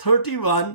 31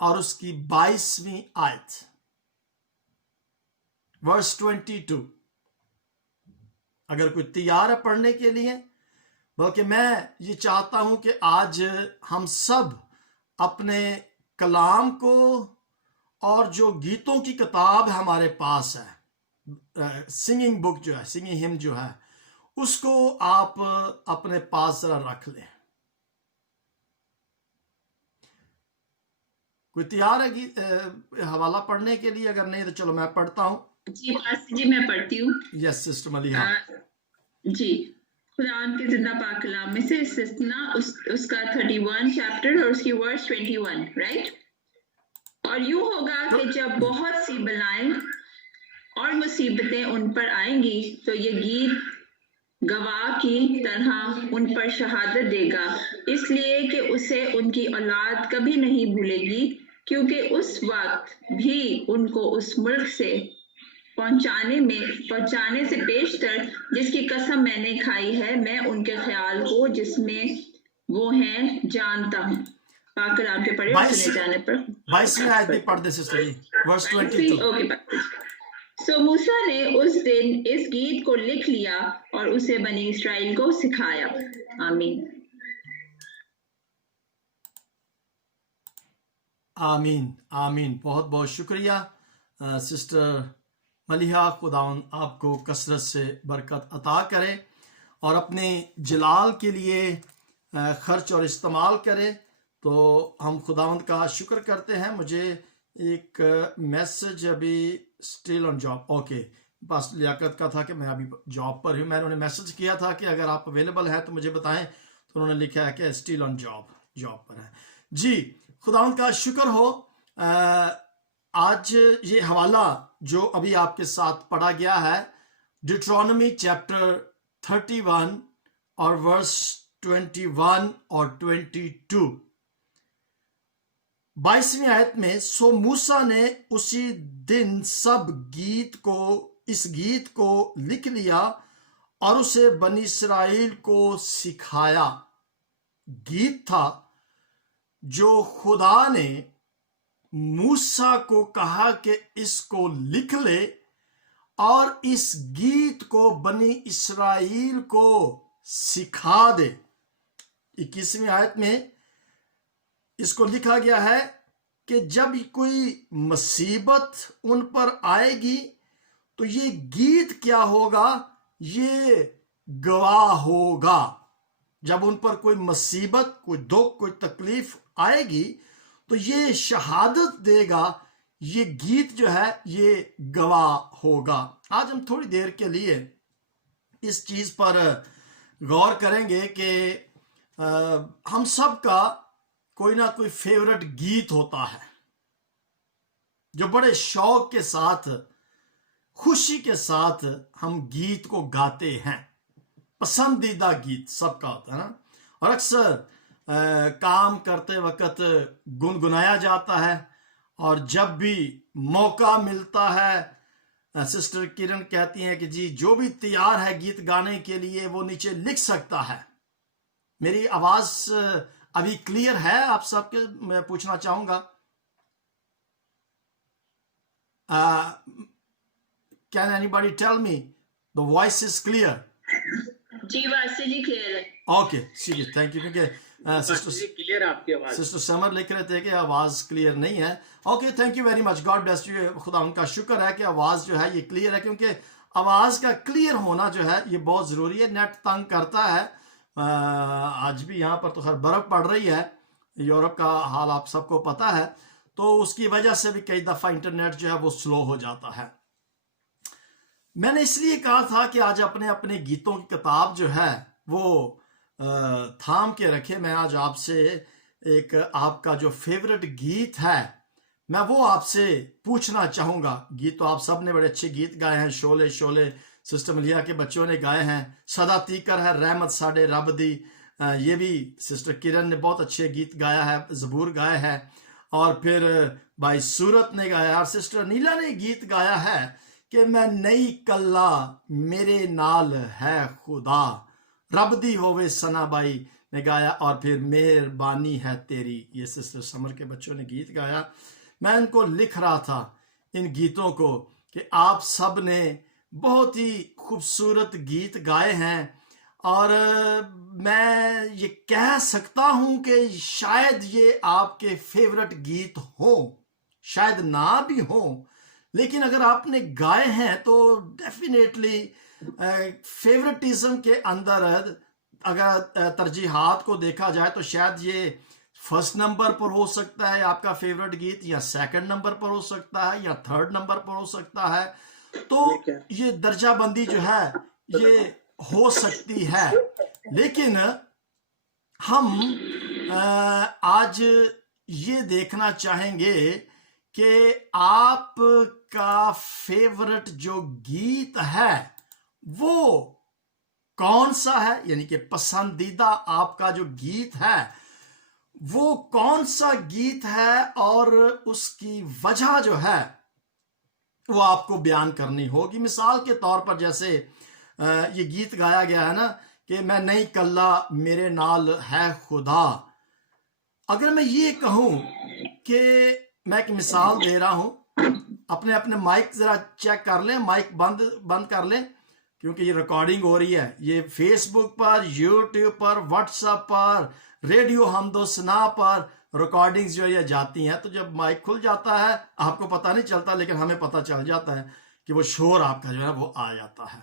اور اس کی 22ویں آیت ورس 22. اگر کوئی تیار ہے پڑھنے کے لیے، بلکہ میں یہ چاہتا ہوں کہ آج ہم سب اپنے کلام کو اور جو گیتوں کی کتاب ہمارے پاس ہے، سنگنگ بک جو ہے، سنگنگ ہم جو ہے، اس کو آپ اپنے پاس ذرا رکھ لیں. کوئی تیار ہے حوالہ پڑھنے کے لیے؟ اگر نہیں تو چلو میں پڑھتا ہوں. جی پاسٹر جی میں پڑھتی ہوں. یس سسٹر ملیحہ. جی خدا کے زندہ پاک کلام میں سے استثنا اس کا 31 چیپٹر اور اس کی ورس 21، رائٹ. اور یوں ہوگا کہ جب بہت سی بلائیں اور مصیبتیں ان پر آئیں گی تو یہ گیت گواہ کی طرح ان پر شہادت دے گا، اس لیے کہ اسے ان کی اولاد کبھی نہیں بھولے گی، کیونکہ اس وقت بھی ان کو اس ملک سے پہنچانے سے پیشتر جس کی قسم میں نے کھائی ہے، میں ان کے خیال کو جس میں وہ ہیں جانتا ہوں. پاک کلام کے پڑھے اور سنے جانے پر 22ویں آیت بھی پڑھ دے سسٹر جی، ورس 22. سو موسیٰ نے اس دن اس گیت کو لکھ لیا اور اسے بنی اسرائیل کو سکھایا. آمین. آمین آمین. بہت بہت شکریہ سسٹر ملیحہ. خداوند آپ کو کثرت سے برکت عطا کرے اور اپنے جلال کے لیے خرچ اور استعمال کرے. تو ہم خداوند کا شکر کرتے ہیں. مجھے ایک میسج ابھی اسٹل آن جاب، اوکے، بس لیاقت کا تھا کہ میں ابھی جاب پر ہوں. میں نے میسج کیا تھا کہ اگر آپ اویلیبل ہیں تو مجھے بتائیں، تو انہوں نے لکھا ہے کہ اسٹل آن جاب پر ہے. جی خداوند کا شکر ہو. آج یہ حوالہ جو ابھی آپ کے ساتھ پڑھا گیا ہے، ڈیوٹرانومی چیپٹر 31 اور ورس 21 اور 22. 22ویں آیت میں سو موسیٰ نے اسی دن اس گیت کو لکھ لیا اور اسے بنی اسرائیل کو سکھایا. گیت تھا جو خدا نے موسیٰ کو کہا کہ اس کو لکھ لے اور اس گیت کو بنی اسرائیل کو سکھا دے. 21ویں آیت میں اس کو لکھا گیا ہے کہ جب کوئی مصیبت ان پر آئے گی تو یہ گیت کیا ہوگا؟ یہ گواہ ہوگا. جب ان پر کوئی مصیبت، کوئی دکھ، کوئی تکلیف آئے گی تو یہ شہادت دے گا، یہ گیت جو ہے یہ گواہ ہوگا. آج ہم تھوڑی دیر کے لیے اس چیز پر غور کریں گے کہ ہم سب کا کوئی نہ کوئی فیورٹ گیت ہوتا ہے جو بڑے شوق کے ساتھ، خوشی کے ساتھ ہم گیت کو گاتے ہیں. پسندیدہ گیت سب کا ہوتا ہے نا، اور اکثر کام کرتے وقت گنگنایا جاتا ہے. اور جب بھی موقع ملتا ہے، سسٹر کرن کہتی ہیں کہ جی جو بھی تیار ہے گیت گانے کے لیے وہ نیچے لکھ سکتا ہے. میری آواز ابھی کلیئر ہے آپ سب کے؟ میں پوچھنا چاہوں گا، can anybody tell me the voice is clear? جی واسطے جی کلیئر ہے. اوکے ٹھیک، تھینک یو. کیونکہ سسٹر سمر لکھ رہے تھے کہ آواز کلیئر نہیں ہے. Okay thank you very much, God bless you. خدا ان کا شکر ہے کہ آواز جو ہے یہ کلیئر ہے، کیونکہ آواز کا کلیئر ہونا جو ہے یہ بہت ضروری ہے. نیٹ تنگ کرتا ہے. آج بھی یہاں پر تو خیر برف پڑ رہی ہے، یورپ کا حال آپ سب کو پتا ہے، تو اس کی وجہ سے بھی کئی دفعہ انٹرنیٹ جو ہے وہ سلو ہو جاتا ہے. میں نے اس لیے کہا تھا کہ آج اپنے گیتوں کی کتاب جو ہے وہ تھام کے رکھے. میں آج آپ سے ایک آپ کا جو فیورٹ گیت ہے میں وہ آپ سے پوچھنا چاہوں گا. گیت تو آپ سب نے بڑے اچھے گیت گائے ہیں. شولے شولے سسٹر ملیحہ کے بچوں نے گائے ہیں. صدا تیکر ہے رحمت ساڈے رب دی، یہ بھی سسٹر کرن نے بہت اچھے گیت گایا ہے. زبور گائے ہے، اور پھر بھائی صورت نے گایا، اور سسٹر نیلا نے گیت گایا ہے کہ میں نئی کلا میرے نال ہے خدا، رب دی ہووے سنا بائی نے گایا، اور پھر مہربانی ہے تیری، یہ سسٹر سمر کے بچوں نے گیت گایا۔ میں ان کو لکھ رہا تھا ان گیتوں کو کہ آپ سب نے بہت ہی خوبصورت گیت گائے ہیں، اور میں یہ کہہ سکتا ہوں کہ شاید یہ آپ کے فیورٹ گیت ہوں، شاید نہ بھی ہوں، لیکن اگر آپ نے گائے ہیں تو ڈیفینیٹلی فیورٹزم کے اندر اگر ترجیحات کو دیکھا جائے تو شاید یہ فرسٹ نمبر پر ہو سکتا ہے آپ کا فیورٹ گیت، یا سیکنڈ نمبر پر ہو سکتا ہے، یا تھرڈ نمبر پر ہو سکتا ہے۔ تو یہ درجہ بندی جو ہے یہ ہو سکتی ہے، لیکن ہم آج یہ دیکھنا چاہیں گے کہ آپ کا فیورٹ جو گیت ہے وہ کون سا ہے، یعنی کہ پسندیدہ آپ کا جو گیت ہے وہ کون سا گیت ہے، اور اس کی وجہ جو ہے وہ آپ کو بیان کرنی ہوگی۔ مثال کے طور پر جیسے یہ گیت گایا گیا ہے نا کہ میں نہیں کلا میرے نال ہے خدا، اگر میں یہ کہوں کہ میں ایک مثال دے رہا ہوں، اپنے مائک ذرا چیک کر لیں، مائک بند کر لیں، کیونکہ یہ ریکارڈنگ ہو رہی ہے، یہ فیس بک پر، یوٹیوب پر، واٹس ایپ پر، ریڈیو حمد و ثنا پر ریکارڈنگز جو یہ جاتی ہیں، تو جب مائک کھل جاتا ہے آپ کو پتہ نہیں چلتا، لیکن ہمیں پتہ چل جاتا ہے کہ وہ شور آپ کا جو ہے وہ آ جاتا ہے۔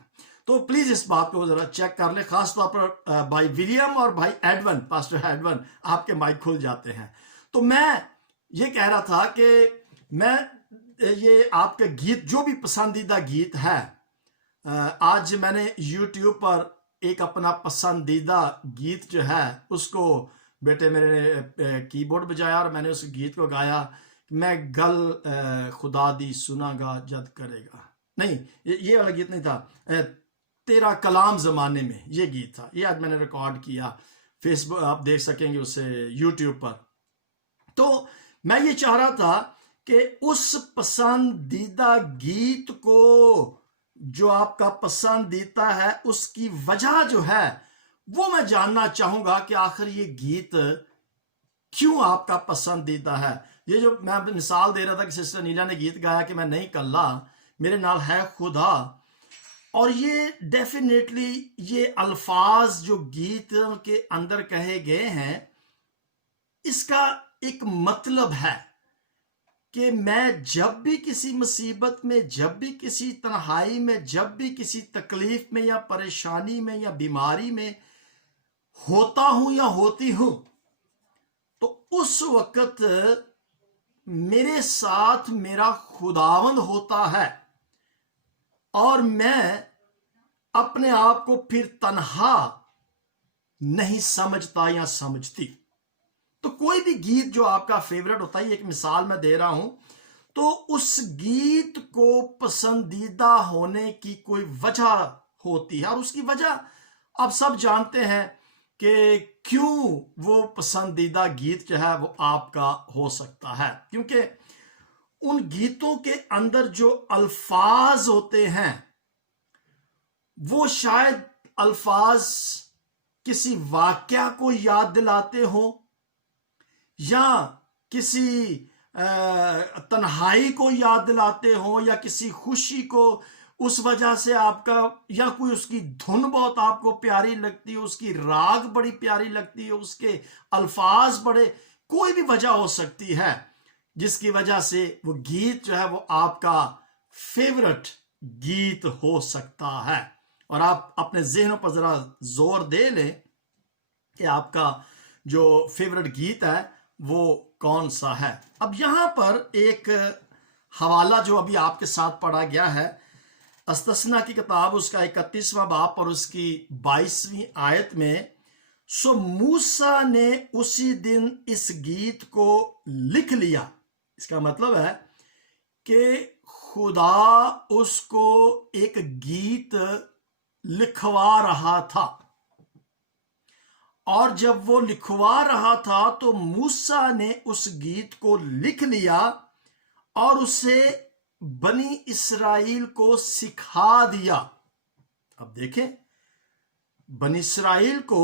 تو پلیز اس بات کو ذرا چیک کر لیں، خاص طور پر بھائی ولیم اور بھائی ایڈون، پاسٹر ایڈون، آپ کے مائک کھل جاتے ہیں۔ تو میں یہ کہہ رہا تھا کہ میں یہ آپ کا گیت جو بھی پسندیدہ گیت ہے، آج میں نے یوٹیوب پر ایک اپنا پسندیدہ گیت جو ہے اس کو بیٹے میرے نے کی بورڈ بجایا اور میں نے اس گیت کو گایا، میں گل خدا دی سنا گا جد کرے گا، نہیں یہ والا گیت نہیں تھا، تیرا کلام زمانے میں، یہ گیت تھا، یہ آج میں نے ریکارڈ کیا، فیس بک آپ دیکھ سکیں گے اسے یوٹیوب پر۔ تو میں یہ چاہ رہا تھا کہ اس پسندیدہ گیت کو جو آپ کا پسندیدہ ہے اس کی وجہ جو ہے وہ میں جاننا چاہوں گا کہ آخر یہ گیت کیوں آپ کا پسندیدہ ہے۔ یہ جو میں مثال دے رہا تھا کہ سسٹر نیلا نے گیت گایا کہ میں نہیں کلا میرے نال ہے خدا، اور یہ ڈیفینیٹلی یہ الفاظ جو گیت کے اندر کہے گئے ہیں اس کا ایک مطلب ہے کہ میں جب بھی کسی مصیبت میں، جب بھی کسی تنہائی میں، جب بھی کسی تکلیف میں یا پریشانی میں یا بیماری میں ہوتا ہوں یا ہوتی ہوں، تو اس وقت میرے ساتھ میرا خداوند ہوتا ہے، اور میں اپنے آپ کو پھر تنہا نہیں سمجھتا یا سمجھتی۔ تو کوئی بھی گیت جو آپ کا فیورٹ ہوتا ہے، ایک مثال میں دے رہا ہوں، تو اس گیت کو پسندیدہ ہونے کی کوئی وجہ ہوتی ہے، اور اس کی وجہ آپ سب جانتے ہیں کہ کیوں وہ پسندیدہ گیت جو ہے وہ آپ کا ہو سکتا ہے، کیونکہ ان گیتوں کے اندر جو الفاظ ہوتے ہیں وہ شاید الفاظ کسی واقعہ کو یاد دلاتے ہوں، یا کسی تنہائی کو یاد دلاتے ہوں، یا کسی خوشی کو، اس وجہ سے آپ کا، یا کوئی اس کی دھن بہت آپ کو پیاری لگتی ہے، اس کی راگ بڑی پیاری لگتی ہے، اس کے الفاظ بڑے، کوئی بھی وجہ ہو سکتی ہے جس کی وجہ سے وہ گیت جو ہے وہ آپ کا فیورٹ گیت ہو سکتا ہے۔ اور آپ اپنے ذہنوں پر ذرا زور دے لیں کہ آپ کا جو فیورٹ گیت ہے وہ کون سا ہے۔ اب یہاں پر ایک حوالہ جو ابھی آپ کے ساتھ پڑھا گیا ہے، استثنا کی کتاب اس کا 31واں باب اور اس کی 22ویں آیت میں، سو موسیٰ نے اسی دن اس گیت کو لکھ لیا۔ اس کا مطلب ہے کہ خدا اس کو ایک گیت لکھوا رہا تھا، اور جب وہ لکھوا رہا تھا تو موسیٰ نے اس گیت کو لکھ لیا اور اسے بنی اسرائیل کو سکھا دیا۔ اب دیکھیں، بنی اسرائیل کو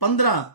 15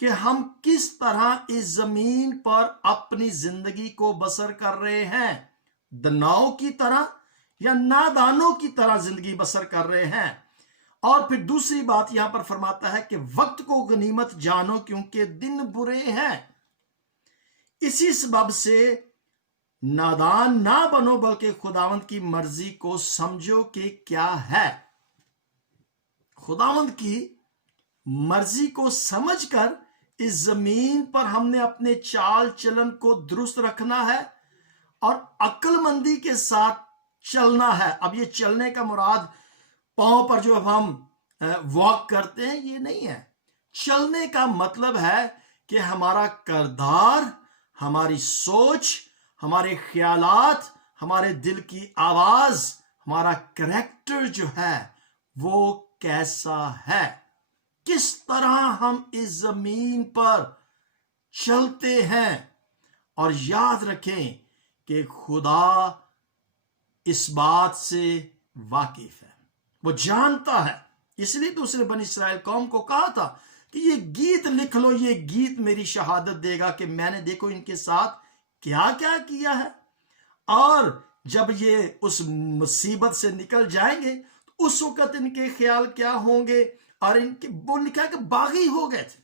کہ ہم کس طرح اس زمین پر اپنی زندگی کو بسر کر رہے ہیں، دناؤں کی طرح یا نادانوں کی طرح زندگی بسر کر رہے ہیں۔ اور پھر دوسری بات یہاں پر فرماتا ہے کہ وقت کو غنیمت جانو کیونکہ دن برے ہیں۔ اسی سبب سے نادان نہ بنو بلکہ خداوند کی مرضی کو سمجھو کہ کیا ہے۔ خداوند کی مرضی کو سمجھ کر اس زمین پر ہم نے اپنے چال چلن کو درست رکھنا ہے اور عقل مندی کے ساتھ چلنا ہے۔ اب یہ چلنے کا مراد پاؤں پر جو ہم واک کرتے ہیں یہ نہیں ہے۔ چلنے کا مطلب ہے کہ ہمارا کردار، ہماری سوچ، ہمارے خیالات، ہمارے دل کی آواز، ہمارا کریکٹر جو ہے وہ کیسا ہے، کس طرح ہم اس زمین پر چلتے ہیں۔ اور یاد رکھیں کہ خدا اس بات سے واقف ہے، وہ جانتا ہے۔ اس لیے تو اس نے بنی اسرائیل قوم کو کہا تھا کہ یہ گیت لکھ لو، یہ گیت میری شہادت دے گا کہ میں نے دیکھو ان کے ساتھ کیا کیا کیا ہے، اور جب یہ اس مصیبت سے نکل جائیں گے تو اس وقت ان کے خیال کیا ہوں گے۔ اور ان کے وہ لکھا ہے کہ باغی ہو گئے تھے،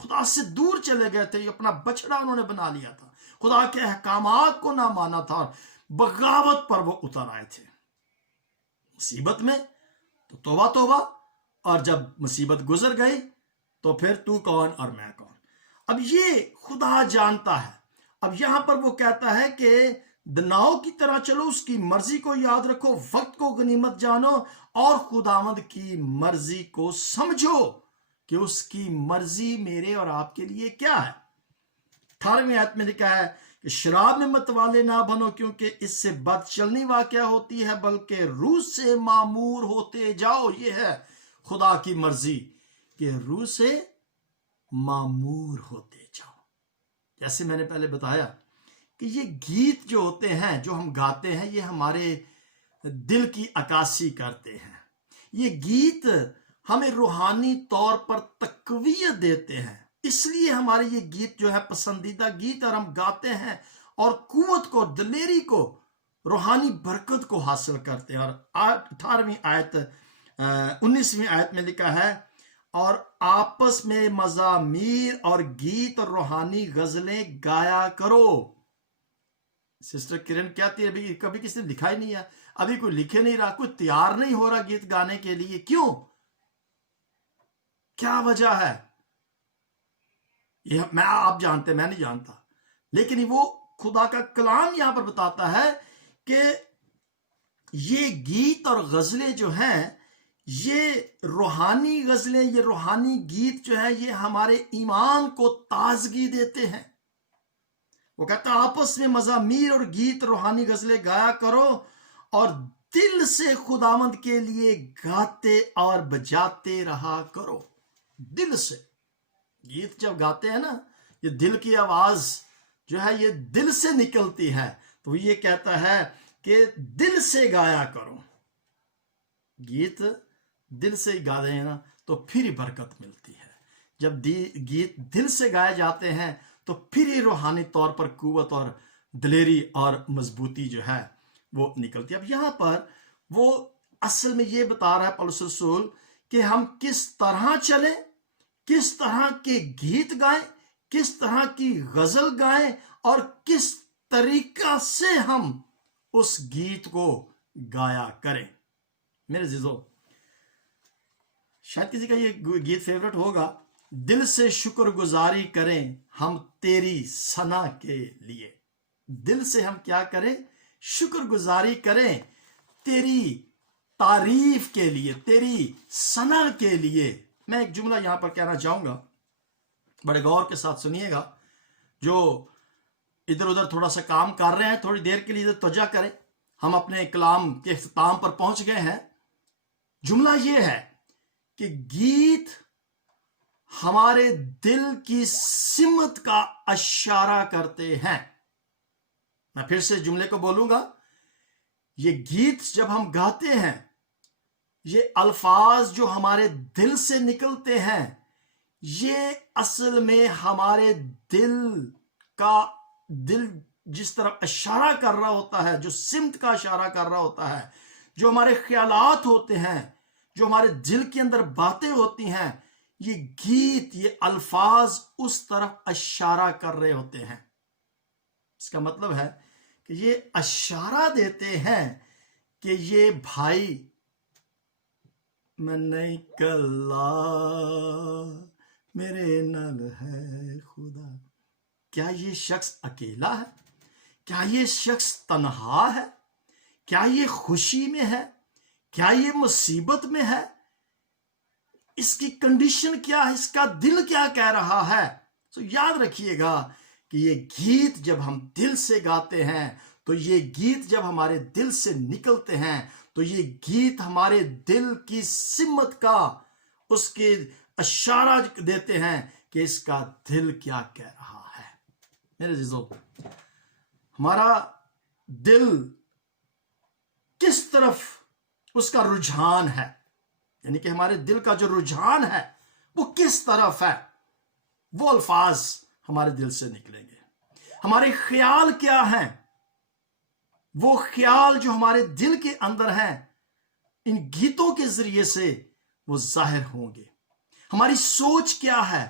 خدا سے دور چلے گئے تھے، اپنا بچڑا انہوں نے بنا لیا تھا، خدا کے احکامات کو نہ مانا تھا، اور بغاوت پر وہ اتر آئے تھے مصیبت میں۔ تو توبہ توبہ، اور جب مصیبت گزر گئی تو پھر تو کون اور میں کون۔ اب یہ خدا جانتا ہے۔ اب یہاں پر وہ کہتا ہے کہ دناؤں کی طرح چلو، اس کی مرضی کو یاد رکھو، وقت کو غنیمت جانو اور خداوند کی مرضی کو سمجھو کہ اس کی مرضی میرے اور آپ کے لیے کیا ہے۔ 18ویں آیت میں لکھا ہے کہ شراب میں متوالے نہ بنو کیونکہ اس سے بد چلنی واقع ہوتی ہے، بلکہ روح سے معمور ہوتے جاؤ۔ یہ ہے خدا کی مرضی کہ روح سے معمور ہوتے جاؤ۔ جیسے میں نے پہلے بتایا کہ یہ گیت جو ہوتے ہیں جو ہم گاتے ہیں یہ ہمارے دل کی عکاسی کرتے ہیں۔ یہ گیت ہمیں روحانی طور پر تقویت دیتے ہیں، اس لیے ہمارے یہ گیت جو ہے پسندیدہ گیت، اور ہم گاتے ہیں اور قوت کو، دلیری کو، روحانی برکت کو حاصل کرتے ہیں۔ اور 19ویں آیت میں لکھا ہے اور آپس میں مزامیر اور گیت اور روحانی غزلیں گایا کرو۔ سسٹر کرن کہتی ہے ابھی کبھی کسی نے لکھا ہی نہیں ہے، ابھی کوئی لکھے نہیں رہا، کوئی تیار نہیں ہو رہا گیت گانے کے لیے۔ کیوں؟ کیا وجہ ہے؟ یہ میں آپ جانتے، میں نہیں جانتا، لیکن وہ خدا کا کلام یہاں پر بتاتا ہے کہ یہ گیت اور غزلیں جو ہیں، یہ روحانی غزلیں، یہ روحانی گیت جو ہے یہ ہمارے ایمان کو تازگی دیتے ہیں۔ وہ کہتا ہے آپس میں مزامیر اور گیت روحانی غزلیں گایا کرو اور دل سے خداوند کے لیے گاتے اور بجاتے رہا کرو۔ دل سے گیت جب گاتے ہیں نا، یہ دل کی آواز جو ہے یہ دل سے نکلتی ہے، تو یہ کہتا ہے کہ دل سے گایا کرو۔ گیت دل سے گا دیں نا تو پھر ہی برکت ملتی ہے۔ جب گیت دل سے گائے جاتے ہیں تو پھر ہی روحانی طور پر قوت اور دلیری اور مضبوطی جو ہے وہ نکلتی ہے۔ اب یہاں پر وہ اصل میں یہ بتا رہا ہے پولس رسول کہ ہم کس طرح چلیں، کس طرح کے گیت گائیں، کس طرح کی غزل گائیں، اور کس طریقہ سے ہم اس گیت کو گایا کریں۔ میرے عزیزو، شاید کسی کا یہ گیت فیورٹ ہوگا، دل سے شکر گزاری کریں ہم تیری ثنا کے لیے۔ دل سے ہم کیا کریں؟ شکر گزاری کریں تیری تعریف کے لیے، تیری ثنا کے لیے۔ میں ایک جملہ یہاں پر کہنا چاہوں گا، بڑے غور کے ساتھ سنیے گا۔ جو ادھر ادھر تھوڑا سا کام کر رہے ہیں تھوڑی دیر کے لیے توجہ کریں، ہم اپنے کلام کے اختتام پر پہنچ گئے ہیں۔ جملہ یہ ہے کہ گیت ہمارے دل کی سمت کا اشارہ کرتے ہیں۔ میں پھر سے جملے کو بولوں گا، یہ گیت جب ہم گاتے ہیں، یہ الفاظ جو ہمارے دل سے نکلتے ہیں، یہ اصل میں ہمارے دل جس طرف اشارہ کر رہا ہوتا ہے، جو سمت کا اشارہ کر رہا ہوتا ہے، جو ہمارے خیالات ہوتے ہیں، جو ہمارے دل کے اندر باتیں ہوتی ہیں، یہ گیت، یہ الفاظ اس طرف اشارہ کر رہے ہوتے ہیں۔ اس کا مطلب ہے کہ یہ اشارہ دیتے ہیں کہ یہ بھائی میں نہیں کلا میرے نال ہے خدا۔ کیا یہ شخص اکیلا ہے؟ کیا یہ شخص تنہا ہے؟ کیا یہ خوشی میں ہے؟ کیا یہ مصیبت میں ہے؟ اس کی کنڈیشن کیا ہے؟ اس کا دل کیا کہہ رہا ہے؟ تو یاد رکھیے گا کہ یہ گیت جب ہم دل سے گاتے ہیں، تو یہ گیت جب ہمارے دل سے نکلتے ہیں، تو یہ گیت ہمارے دل کی سمت کا اس کے اشارہ دیتے ہیں کہ اس کا دل کیا کہہ رہا ہے۔ میرے عزیزو، ہمارا دل کس طرف اس کا رجحان ہے، یعنی کہ ہمارے دل کا جو رجحان ہے وہ کس طرف ہے، وہ الفاظ ہمارے دل سے نکلیں گے۔ ہمارے خیال کیا ہیں، وہ خیال جو ہمارے دل کے اندر ہیں، ان گیتوں کے ذریعے سے وہ ظاہر ہوں گے۔ ہماری سوچ کیا ہے،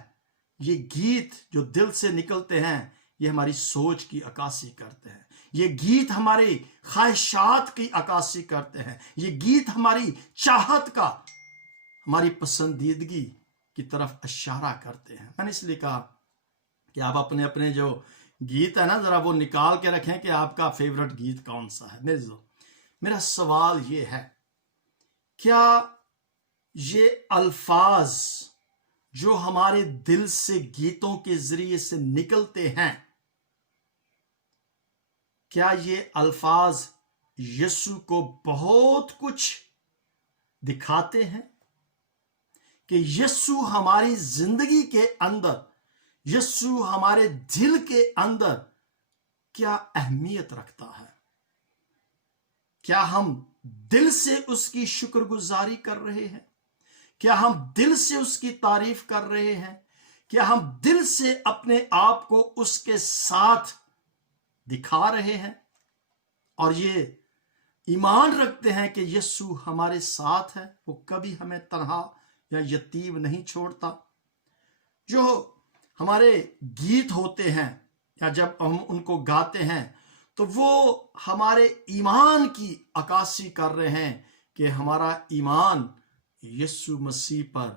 یہ گیت جو دل سے نکلتے ہیں یہ ہماری سوچ کی عکاسی کرتے ہیں۔ یہ گیت ہماری خواہشات کی عکاسی کرتے ہیں۔ یہ گیت ہماری چاہت کا، ہماری پسندیدگی کی طرف اشارہ کرتے ہیں۔ میں نے اس لیے کہا کہ آپ اپنے اپنے جو گیت ہے نا، ذرا وہ نکال کے رکھیں کہ آپ کا فیورٹ گیت کون سا ہے۔ میرا سوال یہ ہے، کیا یہ الفاظ جو ہمارے دل سے گیتوں کے ذریعے سے نکلتے ہیں، کیا یہ الفاظ یسوع کو بہت کچھ دکھاتے ہیں؟ کہ یسوع ہماری زندگی کے اندر، یسوع ہمارے دل کے اندر کیا اہمیت رکھتا ہے؟ کیا ہم دل سے اس کی شکر گزاری کر رہے ہیں؟ کیا ہم دل سے اس کی تعریف کر رہے ہیں؟ کیا ہم دل سے اپنے آپ کو اس کے ساتھ دکھا رہے ہیں اور یہ ایمان رکھتے ہیں کہ یسوع ہمارے ساتھ ہے، وہ کبھی ہمیں تنہا یا یتیم نہیں چھوڑتا؟ جو ہمارے گیت ہوتے ہیں یا جب ہم ان کو گاتے ہیں تو وہ ہمارے ایمان کی عکاسی کر رہے ہیں کہ ہمارا ایمان یسوع مسیح پر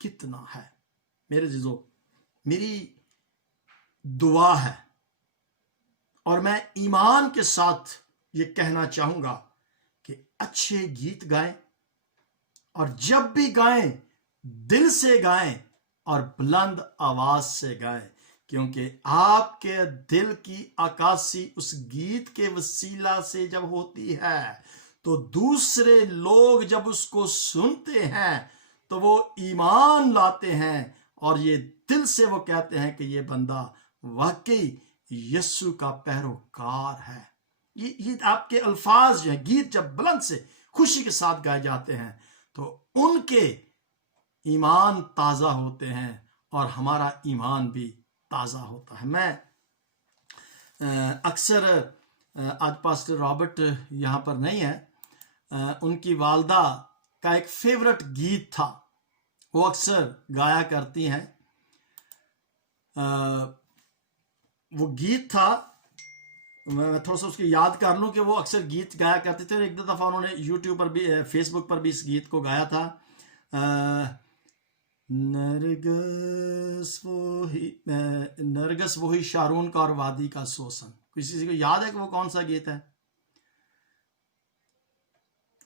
کتنا ہے۔ میرے عزیزو، میری دعا ہے اور میں ایمان کے ساتھ یہ کہنا چاہوں گا کہ اچھے گیت گائیں، اور جب بھی گائیں دل سے گائیں اور بلند آواز سے گائیں، کیونکہ آپ کے دل کی عکاسی اس گیت کے وسیلہ سے جب ہوتی ہے تو دوسرے لوگ جب اس کو سنتے ہیں تو وہ ایمان لاتے ہیں اور یہ دل سے وہ کہتے ہیں کہ یہ بندہ واقعی یسوع کا پیروکار ہے۔ یہ آپ کے الفاظ جو ہیں، گیت جب بلند سے خوشی کے ساتھ گائے جاتے ہیں تو ان کے ایمان تازہ ہوتے ہیں اور ہمارا ایمان بھی تازہ ہوتا ہے۔ میں اکثر، آج پاسٹر رابرٹ یہاں پر نہیں ہے، ان کی والدہ کا ایک فیورٹ گیت تھا، وہ اکثر گایا کرتی ہیں۔ وہ گیت تھا، میں تھوڑا سا اس کی یاد کر لوں کہ وہ اکثر گیت گایا کرتے تھے۔ ایک دو دفعہ انہوں نے یوٹیوب پر بھی، فیس بک پر بھی اس گیت کو گایا تھا۔ نرگس وہی شارون کا اور وادی کا سوسن۔ کسی کو یاد ہے کہ وہ کون سا گیت ہے؟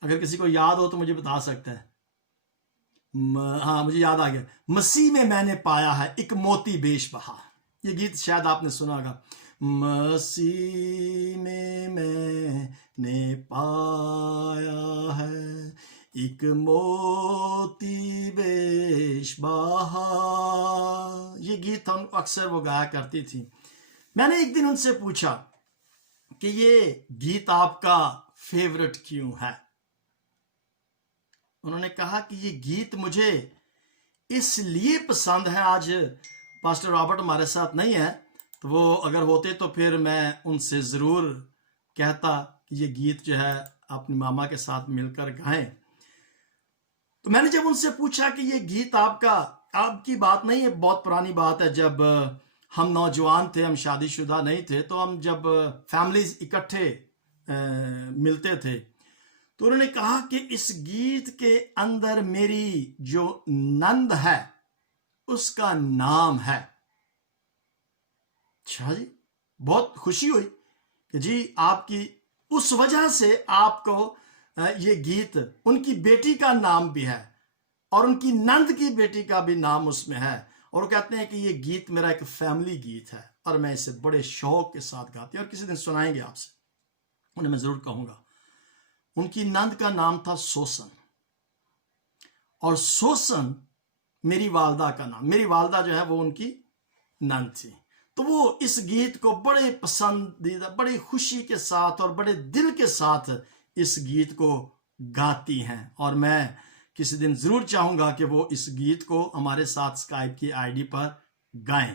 اگر کسی کو یاد ہو تو مجھے بتا سکتا ہے۔ ہاں، مجھے یاد آ گیا، مسیح میں نے پایا ہے ایک موتی بیش بہا۔ یہ گیت شاید آپ نے سنا ہوگا۔ مسیح میں نے پایا ہے ایک موتی بیش بہا۔ یہ گیت ہم اکثر وہ گایا کرتی تھی۔ میں نے ایک دن ان سے پوچھا کہ یہ گیت آپ کا فیورٹ کیوں ہے؟ انہوں نے کہا کہ یہ گیت مجھے اس لیے پسند ہے. آج پاسٹر رابرٹ ہمارے ساتھ نہیں ہے, تو وہ اگر ہوتے تو پھر میں ان سے ضرور کہتا کہ یہ گیت جو ہے اپنی ماما کے ساتھ مل کر گائیں. تو میں نے جب ان سے پوچھا کہ یہ گیت آپ کی بات نہیں ہے, بہت پرانی بات ہے, جب ہم نوجوان تھے, ہم شادی شدہ نہیں تھے, تو ہم جب فیملیز اکٹھے ملتے تھے, تو انہوں نے کہا کہ اس گیت کے اندر میری جو نند ہے اس کا نام ہے. اچھا جی, بہت خوشی ہوئی کہ جی آپ کی اس وجہ سے آپ کو یہ گیت, ان کی بیٹی کا نام بھی ہے اور ان کی نند کی بیٹی کا بھی نام اس میں ہے, اور وہ کہتے ہیں کہ یہ گیت میرا ایک فیملی گیت ہے اور میں اسے بڑے شوق کے ساتھ گاتی ہوں, اور کسی دن سنائیں گے آپ سے, انہیں میں ضرور کہوں گا. ان کی نند کا نام تھا سوسن, اور سوسن میری والدہ کا نام, میری والدہ جو ہے وہ ان کی نند تھی. تو وہ اس گیت کو بڑے پسندیدہ, بڑی خوشی کے ساتھ اور بڑے دل کے ساتھ اس گیت کو گاتی ہیں, اور میں کسی دن ضرور چاہوں گا کہ وہ اس گیت کو ہمارے ساتھ اسکائپ کی آئی ڈی پر گائیں.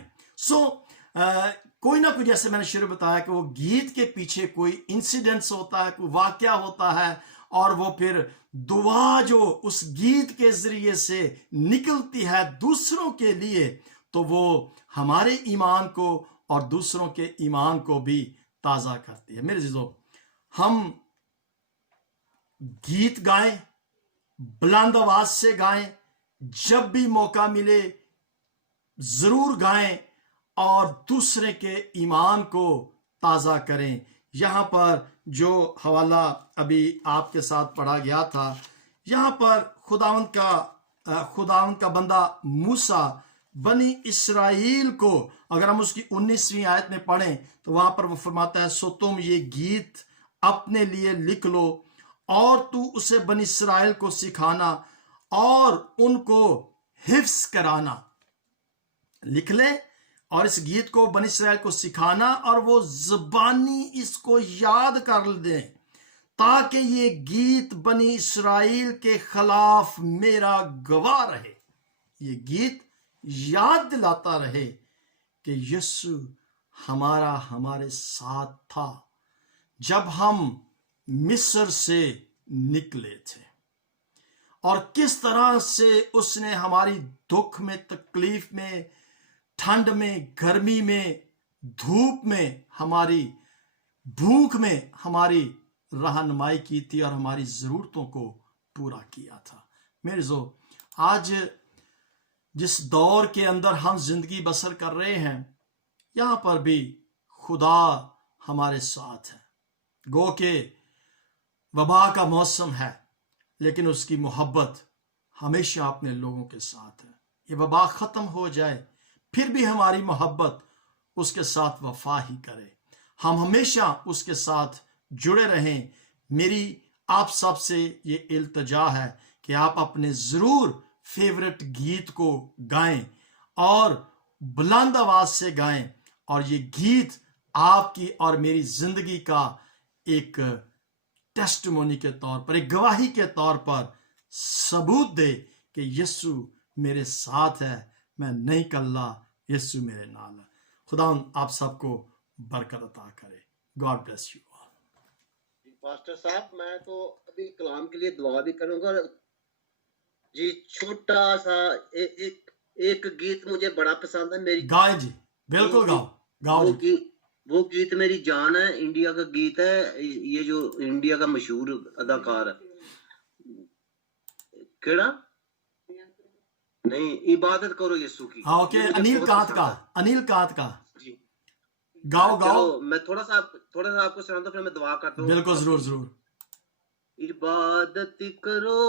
کوئی نہ کوئی, جیسے میں نے شروع بتایا کہ وہ گیت کے پیچھے کوئی انسیڈنٹس ہوتا ہے, کوئی واقعہ ہوتا ہے, اور وہ پھر دعا جو اس گیت کے ذریعے سے نکلتی ہے دوسروں کے لیے, تو وہ ہمارے ایمان کو اور دوسروں کے ایمان کو بھی تازہ کرتی ہے. میرے عزیزو, ہم گیت گائیں, بلند آواز سے گائیں, جب بھی موقع ملے ضرور گائیں, اور دوسرے کے ایمان کو تازہ کریں. یہاں پر جو حوالہ ابھی آپ کے ساتھ پڑھا گیا تھا, یہاں پر خداوند کا بندہ موسیٰ بنی اسرائیل کو, اگر ہم اس کی 19ویں آیت میں پڑھیں تو وہاں پر وہ فرماتا ہے, سو تم یہ گیت اپنے لیے لکھ لو اور تو اسے بنی اسرائیل کو سکھانا اور ان کو حفظ کرانا. لکھ لے اور اس گیت کو بنی اسرائیل کو سکھانا, اور وہ زبانی اس کو یاد کر دیں, تاکہ یہ گیت بنی اسرائیل کے خلاف میرا گواہ رہے. یہ گیت یاد دلاتا رہے کہ یسوع ہمارے ساتھ تھا جب ہم مصر سے نکلے تھے, اور کس طرح سے اس نے ہماری دکھ میں, تکلیف میں, ٹھنڈ میں, گرمی میں, دھوپ میں, ہماری بھوک میں ہماری رہنمائی کی تھی اور ہماری ضرورتوں کو پورا کیا تھا. میرے زو, آج جس دور کے اندر ہم زندگی بسر کر رہے ہیں, یہاں پر بھی خدا ہمارے ساتھ ہے. گو کہ وبا کا موسم ہے, لیکن اس کی محبت ہمیشہ اپنے لوگوں کے ساتھ ہے. یہ وبا ختم ہو جائے پھر بھی ہماری محبت اس کے ساتھ وفا ہی کرے. ہم ہمیشہ اس کے ساتھ جڑے رہیں. میری آپ سب سے یہ التجا ہے کہ آپ اپنے ضرور فیورٹ گیت کو گائیں اور بلند آواز سے گائیں, اور یہ گیت آپ کی اور میری زندگی کا ایک ٹیسٹمونی کے طور پر, ایک گواہی کے طور پر ثبوت دے کہ یسوع میرے ساتھ ہے, میں نہیں کلا, یسوع میرے نال ہے. خدا آپ سب کو برکت عطا کرے. God bless you all. Pastor صاحب, میں تو ابھی کلام کے لیے دعا بھی کروں گا جی. چھوٹا سا ایک گیت مجھے بڑا پسند ہے. میری گائے جی, بالکل گاؤ جی. وہ گیت میری جان ہے, انڈیا کا گیت ہے. یہ جو انڈیا کا مشہور اداکار ہے, کیڑا نہیں, عبادت کرو یسوع کی. اوکے, انیل کانت کا جی, گاؤ. میں تھوڑا سا آپ کو سناتا ہوں, پھر میں دعا کرتا ہوں. بالکل ضرور. عبادت کرو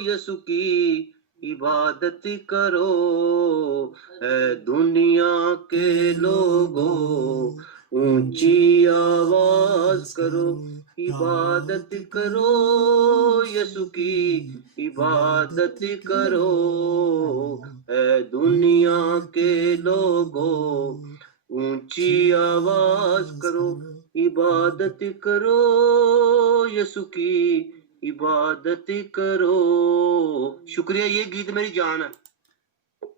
یسوع کی, عبادت کرو اے دنیا کے لوگوں, اونچی آواز کرو. عبادت کرو یسوع کی, عبادت کرو اے دنیا کے لوگوں, اونچی آواز کرو. عبادت کرو یسوع کی, عبادت کرو. شکریہ. یہ گیت میری جان ہے.